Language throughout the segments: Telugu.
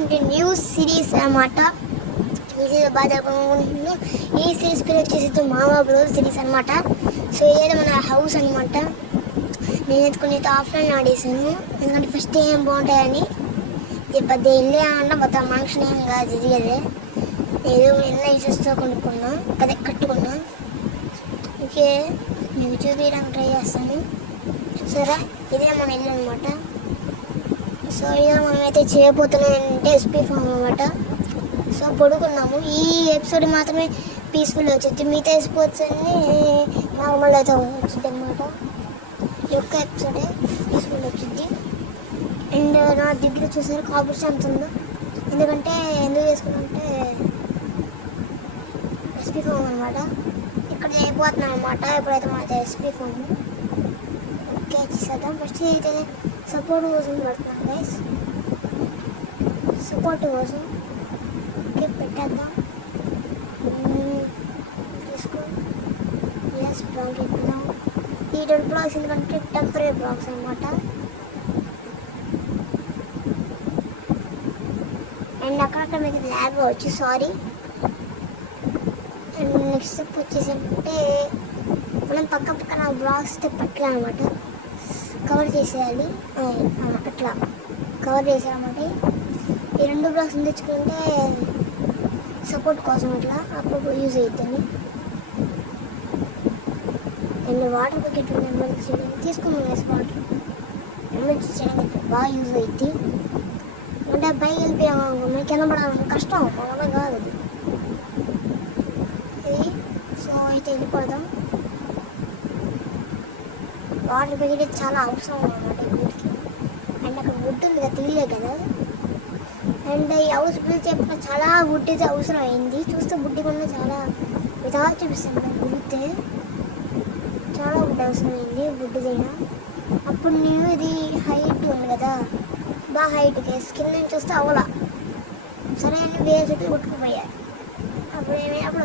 వెల్కమ్ టు న్యూ సిరీస్ అన్నమాట. ఈ సిరీస్ బాగా జరుపుకుంటున్నాను. ఈ సిరీస్ పేరు వచ్చేసి మామా బ్రోస్ సిరీస్ అనమాట. సో ఇదేదో మన హౌస్ అనమాట. నేను ఎత్తుకుని ఆఫ్లైన్ ఆడేసాను, ఎందుకంటే ఫస్ట్ ఏం బాగుంటాయని. పెద్ద ఇల్లు ఏమన్నా మొత్తం మనుషులు ఏం కాదు, ఇది అదే ఏదో ఎన్న ఇష్యూస్తో కొనుక్కున్నా, అదే కట్టుకున్నా. ఓకే, నేను చూపించడానికి ట్రై చేస్తాను. చూసారా, ఇదే మన ఇల్లు అనమాట. సో ఇలా మనమైతే చేయబోతున్నామంటే ఎస్పీ ఫామ్ అనమాట. సో పడుకున్నాము. ఈ ఎపిసోడ్ మాత్రమే పీస్ఫుల్ వచ్చింది, మిగతా ఎపిసోడ్స్ అన్నీ నార్మల్ అయితే వచ్చింది అనమాట. ఈ ఒక్క ఎపిసోడే పీస్ఫుల్ వచ్చింది. అండ్ నా దగ్గర చూసారు కాపర్ స్టాంప్స్ ఉందో, ఎందుకంటే ఎందుకు చేసుకున్నామంటే ఎస్పీ ఫామ్ అనమాట. ఇక్కడ చేయబోతున్నాం అనమాట. ఇప్పుడైతే మనకి ఎస్పీ ఫామ్ ఓకే చేసేద్దాం. ఫస్ట్ అయితే సపోర్ట్ కోసం పడుతున్నాం గైస్, సపోర్ట్ కోసం. ఓకే పెట్టేద్దాం, తీసుకో. ఎస్ బ్లాక్ ఎక్కుదాం. ఈ 2 బ్లాక్స్ ఎందుకంటే టెంపరీ బ్లాక్స్ అనమాట. అండ్ అక్కడక్కడ మీకు ల్యాబ్ వచ్చి సారీ. అండ్ నెక్స్ట్ స్టెప్ వచ్చేసంటే మనం పక్కన బ్లాక్స్ పట్టాలన్నమాట, కవర్ చేసేయాలి. అట్లా కవర్ చేసామన్నమాట. ఈ 2 బ్లాక్స్ తెచ్చుకుంటే సపోర్ట్ కోసం అట్లా అప్పుడు యూజ్ అవుతుంది. అండ్ వాటర్ బకెట్ ఎమర్జెన్సీ చేయడానికి తీసుకున్నాం వేసి వాటర్ ఎమర్జెన్సీ చేయడానికి బాగా యూజ్ అవుతుంది. అంటే పైకి వెళ్ళిపోయాము మనకి కనబడాలి, కష్టం అవ్వడం కాదు అది. సో అయితే వెళ్ళిపోదాం. వాటర్ బకెట్ చాలా అవసరం అన్నమాట వీటికి. అండ్ అక్కడ వుడ్ ఉంది కదా, తీయలే కదా. అండ్ ఈ హౌస్ బిల్డ్ చెప్పిన చాలా వుడ్ అయితే అవసరం అయింది. చూస్తే బుడ్డి కూడా చాలా విధాలు చూపిస్తాను బుడ్డితే చాలా వుడ్ అవసరం అయింది. బుడ్డిదైనా అప్పుడు నేను ఇది హైట్ ఉంది కదా, బాగా హైట్కి స్కిన్ నుంచి చూస్తే అవలా సరే అని వేరే చెట్లు కొట్టుకుపోయాయి. అప్పుడు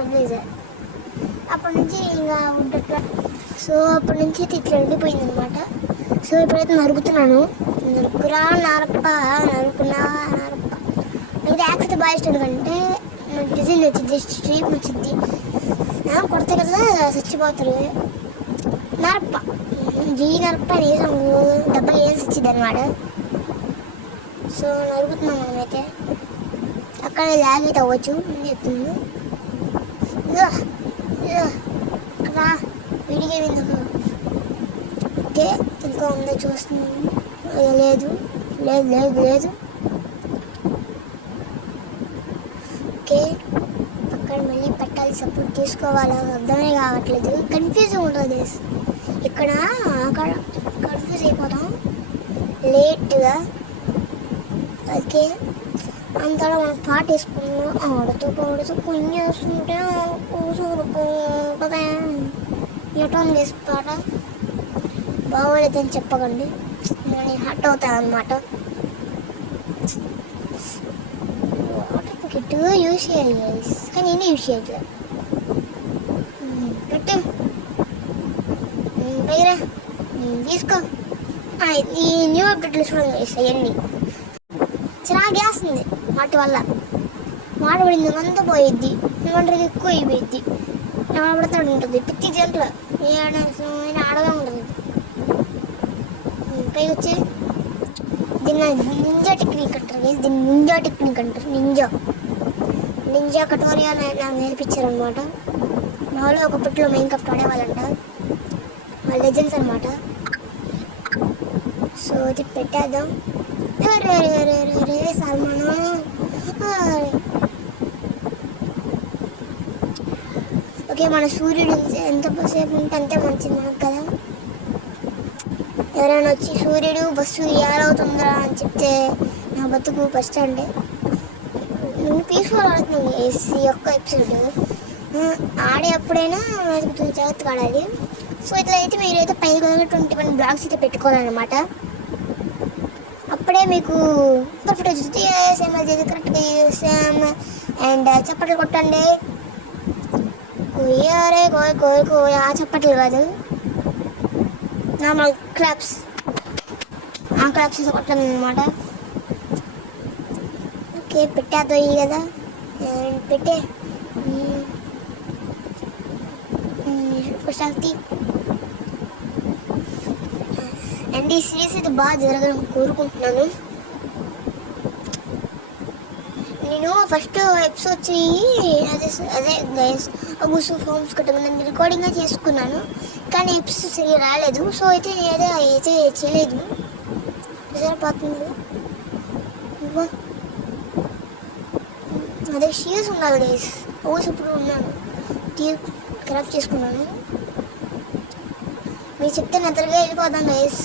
వదిలేసారు. అప్పటి నుంచి ఇంకా వుడ్. సో అప్పటి నుంచి ఇట్లా ఉండిపోయింది అనమాట. సో ఇప్పుడైతే నరుకుతున్నాను. నరుకురా నరప్ప, నరుకున్నా నరప్ప. నాకు యాక్సిట్ బాగా ఇష్టం, ఎందుకంటే డిజైన్ వచ్చింది, స్ట్రీప్ వచ్చింది. కొడితే కదా చచ్చిపోతారు. నరప్ప జీ నరప్ప వేసాం, డబ్బా వేసి వచ్చింది అనమాట. సో నరుకుతున్నాం మనమైతే. అక్కడ ల్యాగ్ అయితే అవ్వచ్చు అని చెప్తుంది. ఇక్కడ విడిగా విందుకు. ఓకే ఇంకా ఉందో చూస్తున్నాను. లేదు లేదు లేదు లేదు. ఓకే అక్కడ మళ్ళీ పెట్టాలి, సపోర్ట్ తీసుకోవాలా అర్థమే కావట్లేదు, కన్ఫ్యూజ్ ఉంటుంది ఇక్కడ. అక్కడ కన్ఫ్యూజ్ అయిపోతాం లేట్గా. ఓకే అంతలో మనం పాట వేసుకున్నాం. ఆడుతూ పాడుతూ కొన్ని వేస్తుంటే కూసుకుంటుందా ఎటోన్ వేసి పాట బాగోలేదని చెప్పకండి, నేను హట్ అవుతాను అనమాట. వాటర్ బకెట్ యూజ్ చేయాలి కానీ నేనే యూజ్ చేయట్లేదు. పెట్టు పైరా తీసుకో. ఈ న్యూ అప్డేట్లు చూడండి అవన్నీ చిరాకు వేస్తుంది. వాటి వల్ల మాట పడింది అంతా పోయిద్ది, ఏమంటారు ఎక్కువ అయిపోయిద్ది, పడతాడు ఉంటుంది పిచ్చి జంటలు ఏమైనా ఆడగా ఉంటుంది. పైకి వచ్చి దీన్ని నింజా టెక్నిక్ అంటారు, దీన్ని నింజా టెక్నిక్ అంటారు. నింజా కటోరియా నాకు నేర్పించారు అనమాట. మా వాళ్ళు ఒకప్పట్లో మెయిన్ కప్ ఆడేవాళ్ళంట, వాళ్ళ లెజెండ్స్ అనమాట. సో ఇది పెట్టేద్దాం. సల్మాను ఓకే, మన సూర్యుడు ఎంతసేపు ఉంటే అంతే మంచిది మనకు కదా. ఎవరైనా వచ్చి సూర్యుడు బస్సు ఏలవుతుందా అని చెప్తే నా బతుకు ఫస్ట్ అండి. నేను పీస్ఫుల్ ఆడుతున్నాను ఈ ఒక్క ఎపిసోడ్. ఆడే అప్పుడైనా జాగ్రత్తగా ఆడాలి. సో ఇట్లా అయితే మీరైతే 21 బ్లాక్స్ అయితే పెట్టుకోవాలన్నమాట. అప్పుడే మీకు పర్ఫెక్ట్ వచ్చింది. సేమ్ అది కరెక్ట్గా సేమ్. అండ్ చప్పట్లు కొట్టండి. కొయ్యారే కోయ ఆ చప్పట్లు కాదు, నార్మల్ క్లాప్స్. ఆ క్లాప్స్ కొట్టండి అనమాట. ఓకే ఓకే పెట్టేద్దాం ఇవి కదా పెట్టే శక్తి. అండ్ ఈ సిరీస్ అయితే బాగా జరగాలని కోరుకుంటున్నాను. నేను ఫస్ట్ ఎపిసోడ్ వచ్చి అదే గైస్ అబూసు ఫార్మ్స్ కట్టమని రికార్డింగ్గా చేసుకున్నాను, కానీ ఎపిసోడ్ సరిగ్గా రాలేదు. సో అయితే నేనైతే అయితే చేయలేదు. సరిపోతుంది అదే షీస్ ఉండాలి గైస్. అబూసు ఇప్పుడు ఉన్నాను, టీ క్రాఫ్ట్ చేసుకున్నాను. మీరు చెప్తే నా త్వరగా వెళ్ళిపోతాం గైస్.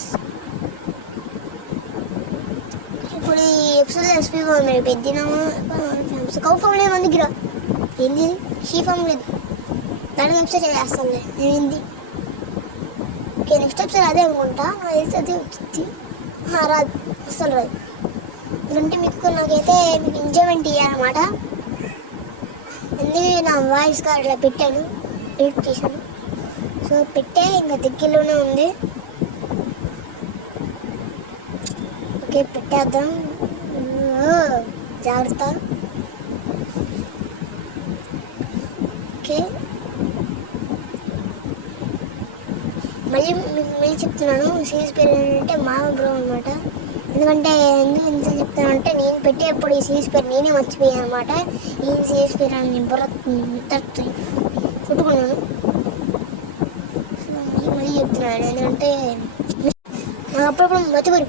ఇప్పుడు ఈ ఎపిసోడ్ ఎస్పీ బాగుంది పెద్దినాము కౌ ఫామ్ లేదు మన దగ్గర. ఏంది షీ ఫామ్ లేదు, దానికి ఎపిసోడ్ చేస్తాను ఏంది. ఓకే నెక్స్ట్ ఎపిసోడ్ అదే అనుకుంటా, తెలిసి అదే వచ్చింది. రాదు అస్సలు రాదు. ఎందుకంటే నాకైతే మీకు ఎంజాయ్మెంట్ ఇవ్వాలన్నమాట. అందుకే నా వాయిస్ కార్డ్ అట్లా పెట్టాను, ఎడిట్ చేశాను. సో పెట్టే ఇంకా దగ్గరలోనే ఉంది. ఓకే పెట్టేద్దాం, జాగ్రత్త. ఓకే మళ్ళీ చెప్తున్నాను, సిరీస్ పేరు ఏంటంటే మామ బ్రో అనమాట. ఎందుకంటే ఎందుకు చెప్తానంటే నేను పెట్టేప్పుడు ఈ సిరీస్ పేరు నేనే మర్చిపోయాను అనమాట. ఈ సిరీస్ పేరు అని కొట్టుకున్నాను. మళ్ళీ చెప్తున్నాను ఎందుకంటే నాకు అప్పుడప్పుడు మర్చిపోయి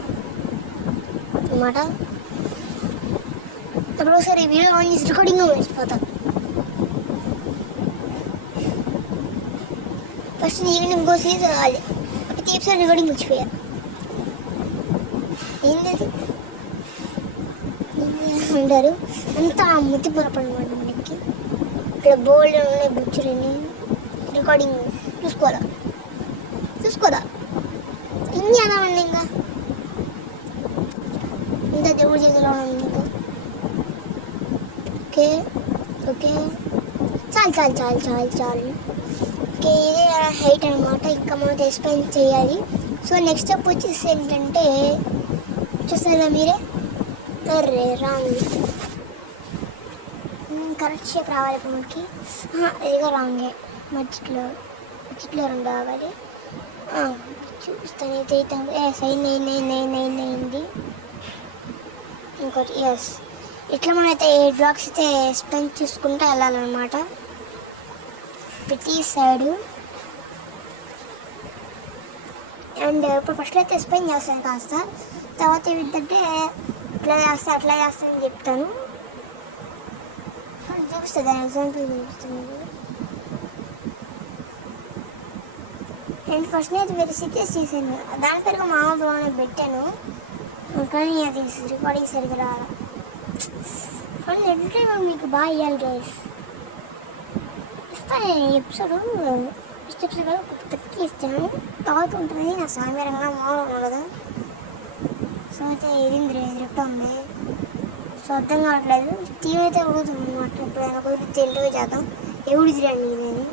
అనమాట. అప్పుడు ఒకసారి వీడియో ఆన్ చేసి రికార్డింగ్ మర్చిపోతాను. ఫస్ట్ ఈవినింగ్ ఇంకో సీజ్ కావాలి, ప్రతి ఎపిసోడ్ రికార్డింగ్ మర్చిపోయా. ఏంటి అంటారు అంతా ముత్తి పొరపడమాట మనకి. ఇక్కడ బోల్డ్ ఉన్నాయి బుచ్చరని రికార్డింగ్ చూసుకోరా ఇన్ని అలా ఉండి ఇంకా ఇంత దేవుడి చేతిలో ఉంది ఇంకా. ఓకే చాలు. ఓకే ఇదే హైట్ అనమాట, ఇంకా మనం ఎక్స్ప్లెయిన్ చేయాలి. సో నెక్స్ట్ స్టెప్ వచ్చేసి ఏంటంటే చూస్తారా మీరే, అరే రాంగ్ కరెక్ట్ షేప్ రావాలి ఇప్పుడు మనకి. ఇదిగో రాంగే, మధ్యలో రెండు రావాలి. చూస్తాను అయితే నైన్ అయింది. ఇంకోటి ఎస్. ఇట్లా మనం అయితే 8 బ్లాక్స్ అయితే స్పెండ్ చేసుకుంటూ వెళ్ళాలన్నమాట ప్రతి సైడు. అండ్ ఇప్పుడు ఫస్ట్ అయితే స్పెండ్ చేస్తాను కాస్త, తర్వాత ఏంటంటే ఇట్లా అట్లా చేస్తానని చెప్తాను, చూపిస్తుంది దాని ఎగ్జాంపుల్ చూపిస్తుంది. అండ్ ఫస్ట్ అయితే వేరే సీరియస్ చేశాను, దాని పేరుగా మామ బ్రోనే పెట్టాను, కానీ అది రికార్డింగ్ సరిగ్గా రాలా. కానీ ఎడిటే మీకు బాగా ఇవ్వాలి గైస్. ఇస్తాను ఎపిసోడ్ స్టెప్స్ కదా తక్కి ఇస్తాను, తాగుతూ ఉంటుంది నా సామీరంగా మామూలు కదా. సో అయితే ఎదురుతా ఉంది, సో అర్థం కావట్లేదు. టీవీ అయితే అడుగుతుంది అనమాట, ఎప్పుడైనా కుదిరితే ఇంటికి చేద్దాం ఎవడు తిరండి ఇదని.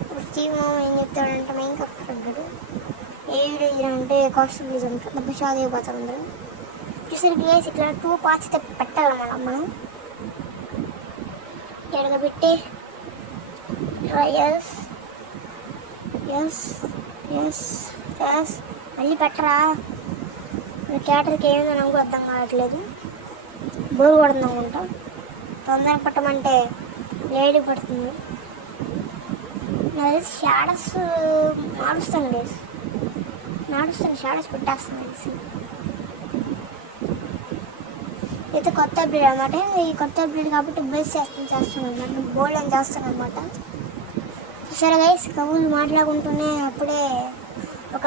ఇప్పుడు టీవీ మామ ఏం చెప్తాడంటే మెయిన్ కరెక్ట్ అంటాడు, ఏ వీడియో అంటే కాన్స్టబుల్స్ అంటారు, డబ్బు షాక్ అయిపోతాం అందరం. చూసరికి వేసి ఇట్లా 2 parts అయితే పెట్టాలన్నమాట మనం. ఎడగ పెట్టి ఎస్ మళ్ళీ పెట్టరా. క్యాటర్కి ఏమైందో నాకు కూడా అర్థం కావట్లేదు, బోరు కొడుతుంది అనుకుంటా. తొందరగా పట్టమంటే లేడీ పడుతుంది. షాడస్ మారుస్తాను షాడస్ పెట్టేస్తాను అనేసి. అయితే కొత్త బ్రీడ్ అనమాట, ఈ కొత్త బ్రీడ్ కాబట్టి బేస్ చేస్తాను అనమాట, బోల్డ్ అని చేస్తాను అనమాట. సరే గైస్ కబుర్లు మాట్లాడుకుంటూనే అప్పుడే ఒక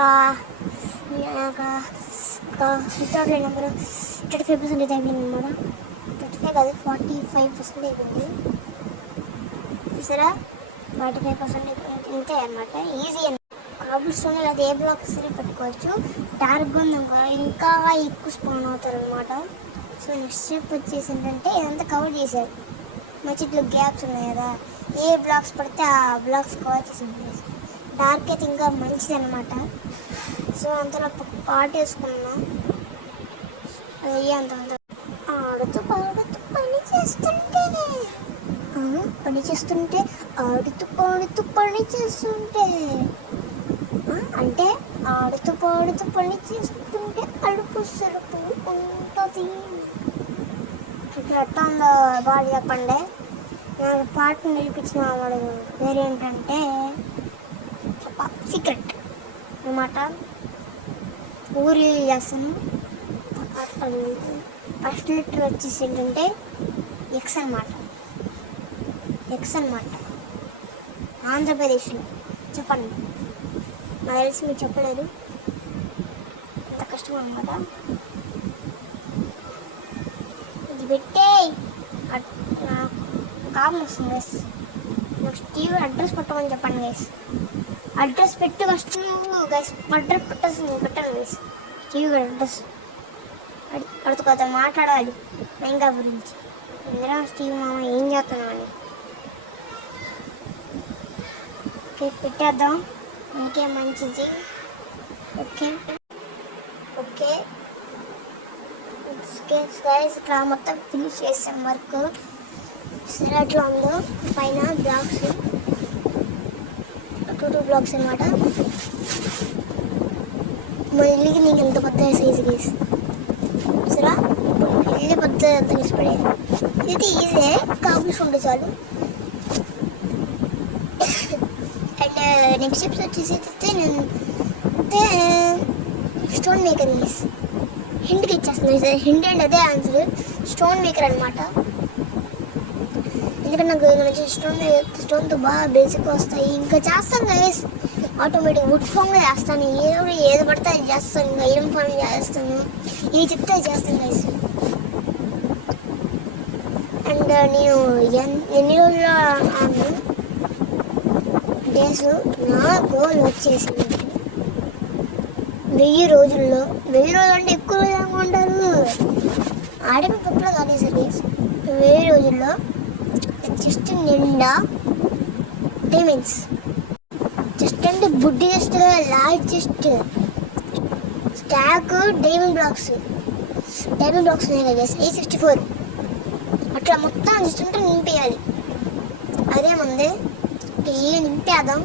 స్విచ్ నెంబర్ 35% అయితే అయిపోయింది అనమాట. 35 కాదు 45% అయిపోయింది. చూసారా 45% ఇంతే అనమాట, ఈజీ అనమాట. కాబుల్స్తోనే లేదా ఏ బ్లాక్ సరే పెట్టుకోవచ్చు. డార్క్గా ఉంది ఇంకా ఎక్కువ స్పాన్ అవుతారు అనమాట. సో నెక్స్ట్ స్టెప్ వచ్చేసి ఏంటంటే ఇదంతా కవర్ చేశారు, మధ్యలో గ్యాప్స్ ఉన్నాయి కదా, ఏ బ్లాక్స్ పడితే ఆ బ్లాక్స్ కవర్ చేసి డార్క్ అయితే ఇంకా మంచిది అనమాట. సో అంతలో పార్ట్ వేసుకున్నాం, అది అంత ఆడుతూ పాడుతూ పని చేస్తుంటే ఆడుతూ పాడుతూ పని చేస్తుంటే అంటే ఆడుతూ పాడుతూ పని చేస్తుంటే అలుపు సలుపు ఉంటుంది. ఇప్పుడు ఎట్లా ఉందో బాగా చెప్పండి. నాకు పాట నేర్పించిన వాడు పేరేంటంటే సీక్రెట్ అన్నమాట. ఊరి చేస్తాను. ఫస్ట్ లెటర్ వచ్చేసి ఏంటంటే ఎక్స్ అన్నమాట. ఆంధ్రప్రదేశ్లో చెప్పండి. నాకు తెలిసి మీరు చెప్పలేదు, అంత కష్టం అన్నమాట. ఇది పెట్టే నాకు కాపం వస్తుంది గైస్. నాకు స్టీవ్ అడ్రస్ పెట్టమని చెప్పండి గైస్. అడ్రస్ పెట్టి ఫస్ట్ గైస్ అడ్రస్ పెట్టాను గైస్. స్టీవ్ అడ్రస్ అడుతు కదా మాట్లాడాలి ఇంకా గురించి. ఇందులో స్టీవ్ మామ ఏం చేస్తున్నావు అని. ఓకే పెట్టేద్దాం, ఇంకే మంచిది. ఓకే గైస్ ఇట్లా మొత్తం ఫినిష్ చేసాం వర్క్. సరే అట్లా ఉందో పైన బ్లాక్స్ 2 బ్లాక్స్ అనమాట. మా ఇల్లుకి నీకు ఎంత పెద్ద సైజు గీసి సరే ఇల్లు పెద్ద ఎంత ఇష్టపడేది. ఇది ఈజీ, కాపులు ఉండే చాలు. అండ్ నెక్స్ట్ స్టెప్స్ వచ్చేసి నేను స్టోన్ మేకర్ హింట్కి ఇచ్చేస్తున్నాను సార్. హింట్ అండ్ అదే ఆన్సర్ స్టోన్ మేకర్ అనమాట. ఎందుకంటే నాకు నుంచి స్టోన్తో బాగా బేసిక్ వస్తాయి. ఇంకా చేస్తాను గైస్ ఆటోమేటిక్ వుడ్ ఫామ్గా చేస్తాను. ఏది పడితే అది చేస్తాను. ఇంకా ఐరన్ ఫామ్ చేస్తాను. ఏది చెప్తే అది చేస్తాను గైస్. అండ్ నేను ఎన్ని రోజులు డేస్ నా గోల్ వచ్చేసింది 1000 రోజుల్లో. 1000 రోజులు అంటే ఎక్కువ రోజులు అనుకుంటారు. ఆడమి పప్పులో కాలేదు సార్ గైస్. 1000 రోజుల్లో జస్ట్ నిండా డైమండ్స్, జస్ట్ అంటే బుడ్డి just largest stock diamond blocks ఉన్నాయి కదా A64 అట్లా మొత్తం జస్ట్ అంటే నింపేయాలి. అదే ముందే ఏ నింపేద్దాం,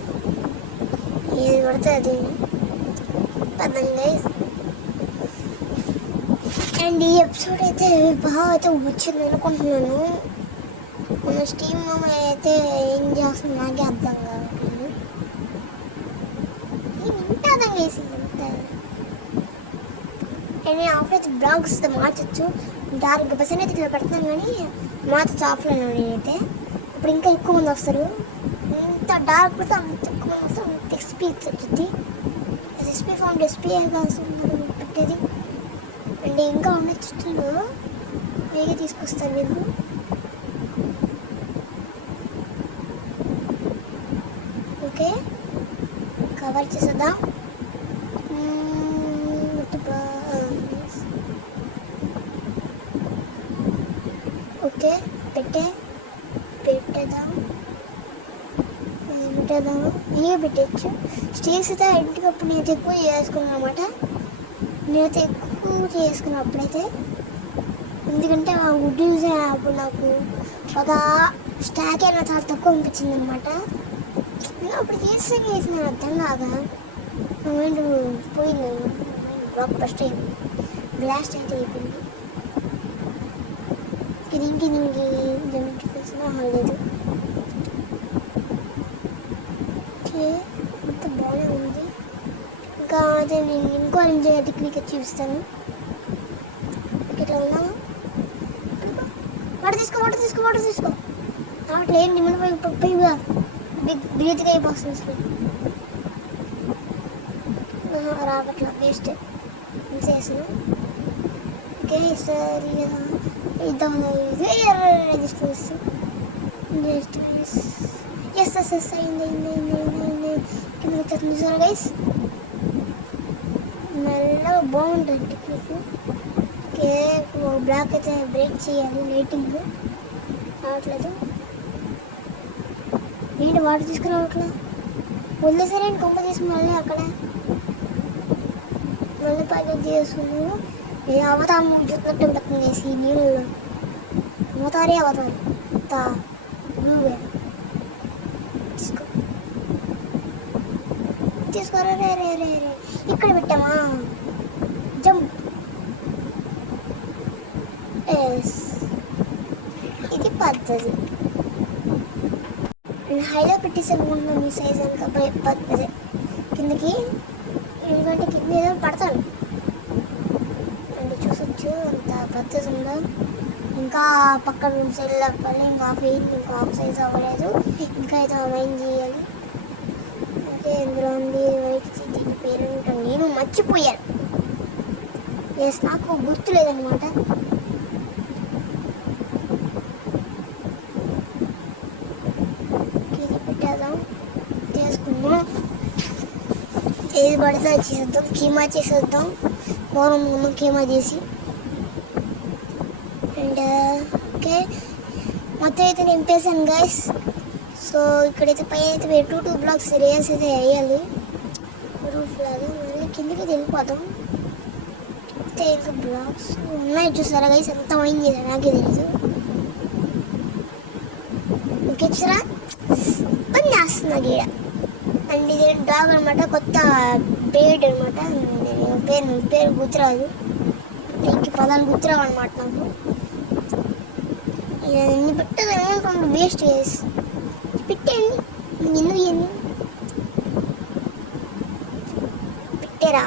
ఏది పడితే అది పెద్దాం గైస్. అండ్ ఈ ఎపిసోడ్ అయితే బాగా అయితే వచ్చింది అనుకుంటున్నాను. మన స్టీమ్ అయితే ఏం చేస్తుంది నాకే అర్థం కావట్లేదు. నింపేద్దాం గైస్ అంతే. అండ్ ఆఫ్లో అయితే బ్లాగ్స్ మార్చచ్చు. డార్క్ బస్సన్ అయితే ఇట్లా పెడతాను కానీ మార్చచ్చు ఆఫ్లో నేనైతే. ఇప్పుడు ఇంకా ఎక్కువ మంది వస్తారు. ఎంత డార్క్ పెడితే అంత ఎక్కువ మంది వస్తారు. అంత ఎక్స్పీ వచ్చింది. ఎస్పీ ఫౌండ్ ఎస్పీ పెట్టేది. అండ్ ఇంకా ఉన్న చెట్లు వేగే తీసుకొస్తారు వీళ్ళు. ఓకే కవర్ చేసేద్దాం. ఓకే పెట్టేద్దాం. ఇవే పెట్టచ్చు. స్టేక్స్ అయితే ఇంటికి అప్పుడు నేనైతే ఎక్కువ చేసుకున్నాను అనమాట. అప్పుడైతే ఎందుకంటే ఆ వుడ్ యూజ్ అప్పుడు నాకు ఒక స్టాక్ అయినా చాలా తక్కువ అనిపించింది అనమాట. అప్పుడు చేసిన అర్థం కాగా మైండ్ పోయింది అనమాట. బ్లాక్ ఫస్ట్ అయిపోయింది, బ్లాస్ట్ అయితే అయిపోయింది. దీనికి లేదు. ఓకే అంత బాగానే ఉంది. ఇంకా అదే నేను ఇంకో ఎంజాయ్ టెక్నిక్ చూపిస్తాను. ఇట్లా ఉన్నాను. వాటర్ తీసుకో అట్లా ఏం నిమ్మడిపోయి బ్రీత్గా అయిపోతుంది అసలు. రావట్లా వేస్ట్ చేసాను. ఓకే సరే ఇద్దాం తీసుకొస్తాను. ఎస్ అయింది. కింద వచ్చేస్తుంది చూసారా గైస్. మెల్లగా బాగుంటుంది టెక్నిక్. ఓకే బ్లాక్ అయితే బ్రేక్ చేయాలి. లైటింగ్ రావట్లేదు. ఏంటి వాటర్ తీసుకురావట్లా? వదిలేసారేంటి కొంప తీసుకుని మళ్ళీ అక్కడ మళ్ళీ ప్యాకేజ్ చేసుకున్నాను. ఏ అవతారం చూసినట్టు ఉంటుంది వేసి నీళ్ళలో అవతారే అవతారం బ్లూగా తీసుకో తీసుకోరా రే రే రే రే ఇక్కడ పెట్టామా జంప్ ఎస్ ఇది పద్ధతి హైలో పెట్టేసాను ముందు మీ సైజ్ అంతా పద్ధతి కిందకి ఎందుకంటే కింద ఏదో పడతాను అంటే చూసొచ్చు అంత పద్ధతి ఉందా ఇంకా పక్కన సైడ్ పడి ఇంకా హాఫ్ సైజ్ అవ్వలేదు ఇంకా ఏదో మైన్ చేయాలి ఓకే ఇందులో ఉంది వైట్ దీని పేరు ఉంటుంది నేను మర్చిపోయాను ఎస్ నాకు గుర్తు లేదనమాట ఇది పెట్టేద్దాం చేసుకున్నాం ఏది పడితే చేసేద్దాం కీమా చేసేద్దాం పూర్వం కీమా చేసి అండ్ ఓకే మొత్తం అయితే నింపేసాను గైస్ సో ఇక్కడైతే పైన అయితే 2 బ్లాక్స్ రేస్ అయితే వేయాలి రూఫ్ లాగా మళ్ళీ కిందకి వెళ్ళిపోతాం అయితే ఇంకా బ్లాక్స్ ఉన్నాయి చూసారా గైస్ ఎంత మైండ్ చేశాను నాకే తెలీదు ఇంకెచ్చరా పని చేస్తున్నా గీడ అండ్ ఇది డాగ్ అనమాట కొత్త బ్రీడ్ అనమాట పేరు గుర్తురాదు ఇంక పదాలు గుర్తురావు అనమాట నాకు ఇన్ని పెట్టదు ఏమనుకోండి వేస్ట్ చేసి పెట్టేయండి ఎందుకు ఇవన్నీ పెట్టారా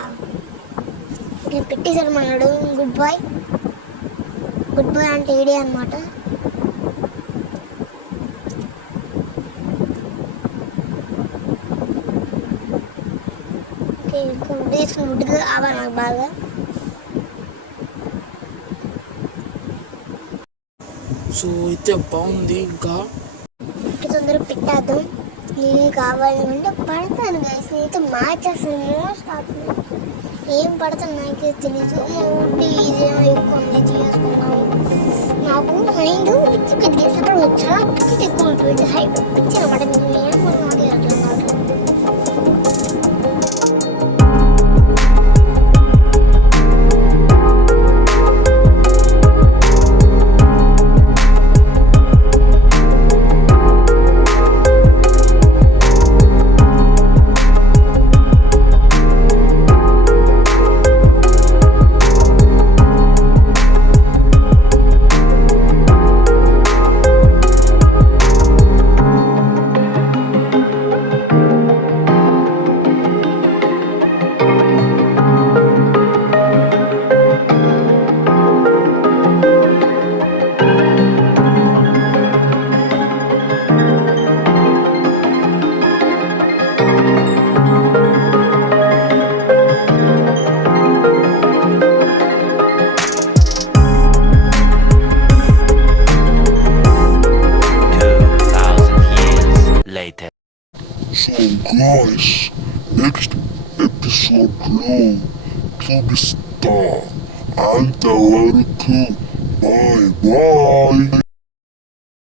నేను పెట్టేశాడు మన్నాడు గుడ్ బాయ్ అంటే ఏడే అనమాట ఓకే ఇంకా ముడ్డు తీసుకుని ముడ్డుగా కావాలి నాకు బాగా సో అయితే బాగుంది ఇంకా తొందరగా పెట్టేద్దాం నేను కావాలి అంటే పడతాను గైస్ నేనైతే మార్చేస్తాను మోస్ట్ ఏం పడతాను నాకే తెలీదు ఊటీ ఇదేమో ఎక్కువ ఉంది చేసుకున్నాము నాకు మైండ్ పిచ్చి పెద్ద అక్కడ చాలా పిచ్చి ఎక్కువ ఉంటుంది హై పిచ్చి అనమాట నేను ఏమన్నా నాకే అట్లా అన్నమాట 2000 years later. So guys, next episode చూపిస్తా అంతవరకు bye bye.